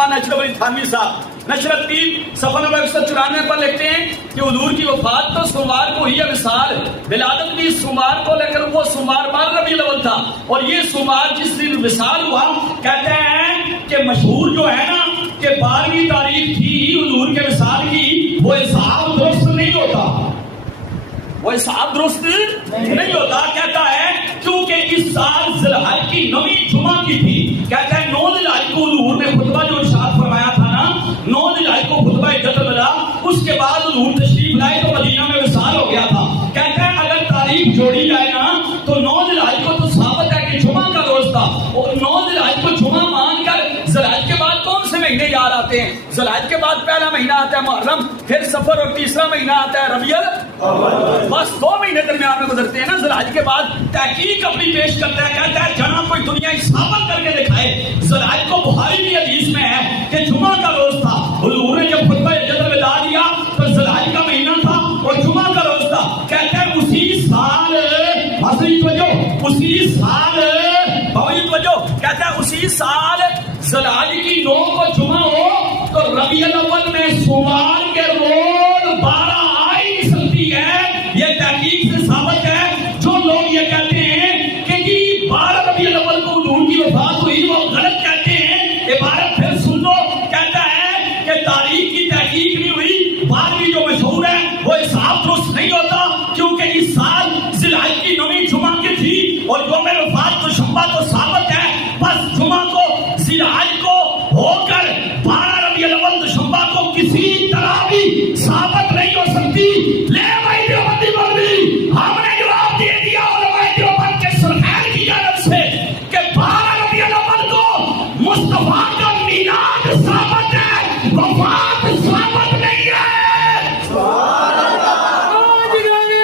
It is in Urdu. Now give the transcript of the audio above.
علامہ نشرت علی تھانوی صاحب نشرت 3 صفحہ نمبر 194 پر لکھتے ہیں کہ حضور کی وفات تو سوموار کو ہی ہے، وصال ولادت بھی سوموار کو، لیکن وہ سوموار ماہ ربیع الاول تھا، اور یہ سوموار جس دن وصال ہوا کہتے ہیں کہ مشہور جو ہے نا کہ 12ویں تاریخ تھی حضور کے وصال کی، وہ حساب درست نہیں ہوتا، وہ حساب درست نہیں ہوتا۔ کہتا ہے کیونکہ اس سال ذی الحج کی 9ویں جمعہ کی تھی، کہتا ہے 9 ذی الحج کو حضور نے خطبہ جو ارشاد فرمایا تھا نا، 9 ذی الحج کو خطبہ عزت الوداع، اس کے بعد حضور تشریف لائے تو مدینہ میں وصال ہو گیا تھا۔ کہتا ہے اگر تاریخ جوڑی جائے نا تو 9 ذی الحج کو تو ثابت ہے کہ جمعہ کا روز تھا، اور 9 ذی الحج کو جمعہ مان کر ذی الحج کے بعد کون سے مہینے یاد آتے ہیں؟ ذی الحج کے بعد پہلا مہینہ آتا ہے محرم، پھر صفر، اور تیسرا مہینہ آتا ہے ربیع الاول۔ بس 2 مہینے درمیان میں گزرتے ہیں نا۔ ذی الحج کے بعد تحقیق اپنی پیش کرتا ہے، کہتا ہے جہاں کوئی دنیا ثابت کر کے دکھائے۔ ذی الحج کو بخاری کی حدیث میں ہے کہ جمعہ کا روز تھا، حضور نے جب خطبہ عزت الوداع دیا تو ذی الحج کا مہینہ تھا اور جمعہ کا روز تھا۔ کہتا ہے اسی سال کہتا ہے اسی سال ذی الحج کی 9 کو جمعہ ہو تو ربیع الاول میں سوموار کے روز 12 آئی نکلتی ہے۔ یہ تحقیق سے ثابت ہے۔ جو لوگ یہ کہتے ہیں کہ جی 12 ربیع الاول کو حضور کی وفات ہوئی، وہ غلط کہتے ہیں۔ عبارت پھر سن لو، کہتا ہے کہ تاریخ کی تحقیق نہیں ہوئی، 12ویں جو مشہور ہے وہ حساب درست نہیں ہوتا، کیونکہ اس سال ذی الحج کی 9ویں جمعہ کی تھی اور یوم وفات تو شنبہ تو ثابت ہے، بس جمعہ کو ذی الحج کو ہو کر 12 ربیع الاول شنبہ کو کسی طرح بھی ثابت نہیں ہو سکتی۔ لے بھائی دیوبندی مولوی، ہم نے جواب دے دیا علماء دیوبند کے سرخیر کی جانب سے کہ 12 ربیع الاول کو مصطفیٰ کا میلاد ثابت ہے، وفات